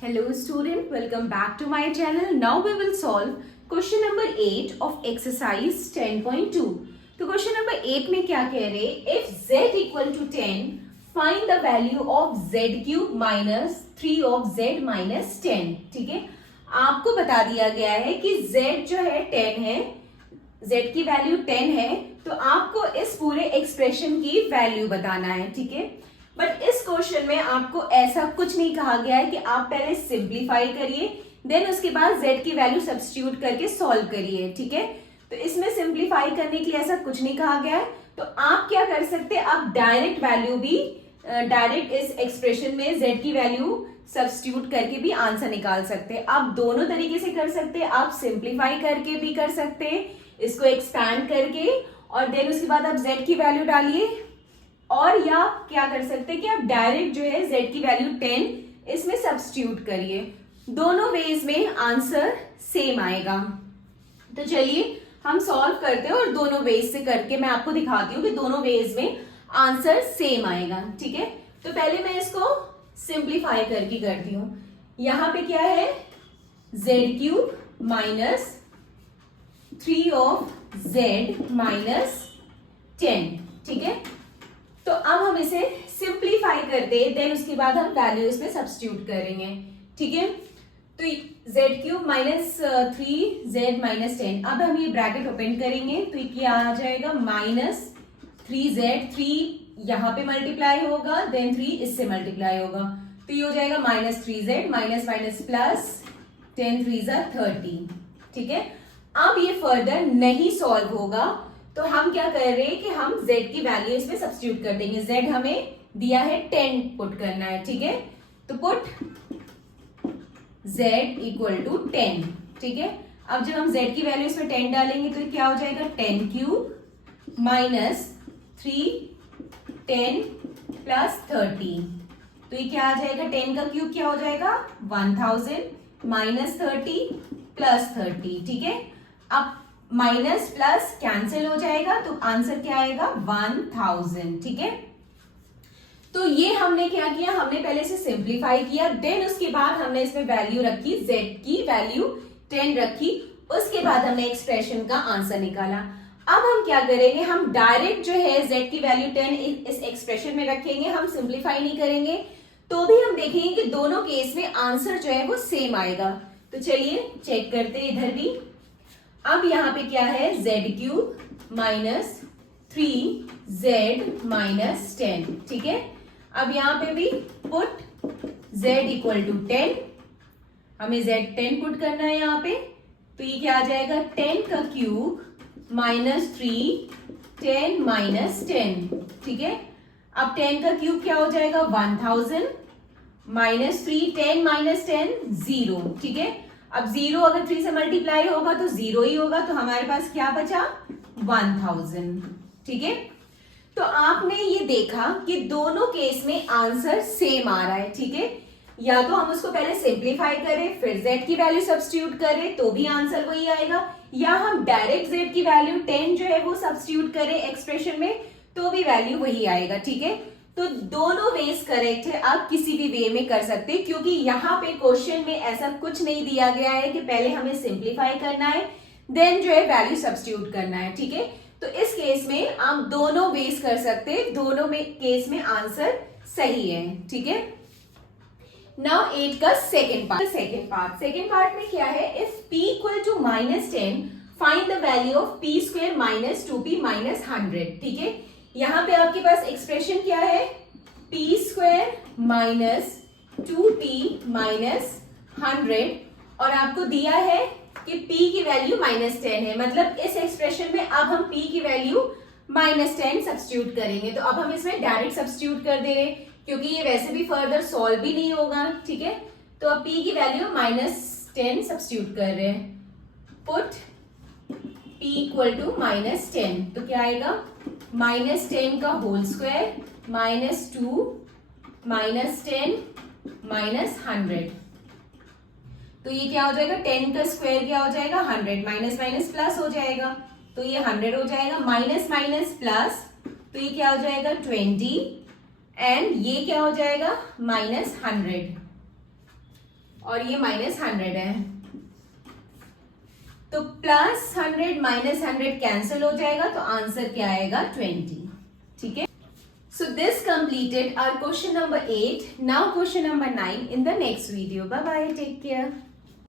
Hello student, welcome back to my channel. Now we will solve question number 8 of exercise 10.2. तो question number 8 में क्या कह रहे हैं? If z equal to 10, find the value of z cube minus 3 of z minus 10. ठीक है, आपको बता दिया गया है कि z जो है 10 है, z की वैल्यू 10 है, तो आपको इस पूरे एक्सप्रेशन की वैल्यू बताना है. ठीक है, बट इस क्वेश्चन में आपको ऐसा कुछ नहीं कहा गया है कि आप पहले सिंप्लीफाई करिए देन उसके बाद z की वैल्यू सब्स्टिट्यूट करके सॉल्व करिए. ठीक है, तो इसमें सिंप्लीफाई करने के लिए ऐसा कुछ नहीं कहा गया है. तो आप क्या कर सकते हैं, आप डायरेक्ट वैल्यू भी डायरेक्ट इस एक्सप्रेशन में z की वैल्यू सब्स्टिट्यूट करके भी आंसर निकाल सकते हैं. आप दोनों तरीके से कर सकते हैं. आप सिंप्लीफाई करके भी कर सकते हैं, इसको एक्सपैंड करके, और देन उसके बाद आप z की वैल्यू डालिए, और या क्या कर सकते हैं कि आप डायरेक्ट जो है z की वैल्यू 10 इसमें सब्स्टिट्यूट करिए. दोनों वेज में आंसर सेम आएगा. तो चलिए हम सॉल्व करते हैं और दोनों वेज से करके मैं आपको दिखाती हूँ कि दोनों वेज में आंसर सेम आएगा. ठीक है, तो पहले मैं इसको सिंप्लीफाई करके करती हूँ. यहां पे क्या है, z cube minus 3 of z minus 10. ठीक है, तो अब हम इसे सिंप्लीफाई करते हैं, देन उसके बाद हम वैल्यू इसमें सब्स्टिट्यूट करेंगे. ठीक है, तो z cube minus 3z minus 10. अब हम ये ब्रैकेट ओपन करेंगे तो क्या आ जाएगा, माइनस 3z, 3 यहाँ पे मल्टीप्लाई होगा, देन 3 इससे मल्टीप्लाई होगा, तो ये हो जाएगा minus 3z minus minus plus 10 3 30. ठीक है, अब ये फर्दर नहीं सॉल्व होगा, तो हम क्या कर रहे हैं कि हम z की वैल्यू इसमें सब्स्टिट्यूट कर देंगे. z हमें दिया है 10 पुट करना है. ठीक है, तो पुट z इक्वल टू 10. ठीक है, अब जब हम z की वैल्यू इसमें 10 डालेंगे तो क्या हो जाएगा, 10 क्यूब माइनस 3 10 प्लस 30. तो ये क्या आ जाएगा, 10 का क्यूब क्या हो जाएगा, 1000 माइनस 30 प्लस 30. ठीक है, अब माइनस प्लस कैंसिल हो जाएगा तो आंसर क्या आएगा, 1000. ठीक है, तो ये हमने क्या किया, हमने पहले से सिंप्लीफाई किया, देन उसके बाद हमने इसमें वैल्यू रखी, z की वैल्यू 10 रखी, उसके बाद हमने एक्सप्रेशन का आंसर निकाला. अब हम क्या करेंगे, हम डायरेक्ट जो है z की वैल्यू 10 इस एक्सप्रेशन में रखेंगे, हम सिंप्लीफाई नहीं करेंगे. तो भी हम देखेंगे कि दोनों केस में आंसर जो है वो सेम आएगा. तो चलिए चेक करते हैं इधर भी. अब यहाँ पे क्या है, z cube minus 3z minus 10. ठीक है, अब यहाँ पे भी पुट z इक्वल टू 10, हमें z 10 पुट करना है यहाँ पे, तो ये क्या आ जाएगा, 10 का क्यूब माइनस 3 10 माइनस 10. ठीक है, अब 10 का क्यूब क्या हो जाएगा, 1000 माइनस 3 10 माइनस 10 0. ठीक है, अब 0 अगर 3 से मल्टीप्लाई होगा तो 0 ही होगा, तो हमारे पास क्या बचा, 1000. ठीक है, तो आपने ये देखा कि दोनों केस में आंसर सेम आ रहा है. ठीक है, या तो हम उसको पहले सिंप्लीफाई करें फिर z की वैल्यू सब्स्टिट्यूट करें तो भी आंसर वही आएगा, या हम डायरेक्ट z की वैल्यू 10 जो है वो सब्स्टिट्यूट करें एक्सप्रेशन में तो भी वैल्यू वही आएगा. ठीक है, तो दोनों वेज करेक्ट है, आप किसी भी वे में कर सकते हैं, क्योंकि यहाँ पे क्वेश्चन में ऐसा कुछ नहीं दिया गया है कि पहले हमें सिंप्लीफाई करना है देन जो है वैल्यू सब्स्टिट्यूट करना है. ठीक है, तो इस केस में आप दोनों वेज कर सकते हैं, दोनों में केस में आंसर सही है. ठीक है, नाउ 8 का सेकेंड पार्ट में क्या है, if p equal to minus 10 find the value of p square minus 2p minus 100. ठीक है, यहां पे आपके पास एक्सप्रेशन क्या है, p square minus 2p minus 100, और आपको दिया है कि p की वैल्यू माइनस 10 है, मतलब इस एक्सप्रेशन में अब हम p की वैल्यू माइनस 10 सब्स्टिट्यूट करेंगे. तो अब हम इसमें डायरेक्ट सब्स्टिट्यूट कर दे रहे हैं क्योंकि ये वैसे भी फर्दर सॉल्व भी नहीं होगा. ठीक है, तो अब p की वैल्यू माइनस 10 सब्स्टिट्यूट कर रहे हैं, put p equal to minus 10, तो क्या आएगा, माइनस 10 का whole square minus 2 minus 10 minus 100. तो ये क्या हो जाएगा, 10 का स्क्वायर क्या हो जाएगा, 100, माइनस माइनस प्लस हो जाएगा, तो ये 100 हो जाएगा, माइनस माइनस प्लस, तो ये क्या हो जाएगा 20, एंड ये क्या हो जाएगा माइनस 100. और ये -100 है, तो +100 -100 कैंसिल हो जाएगा, तो आंसर क्या आएगा 20। ठीक है, so this completed our question number 8. Now question number 9 in the next video. Bye bye, take care.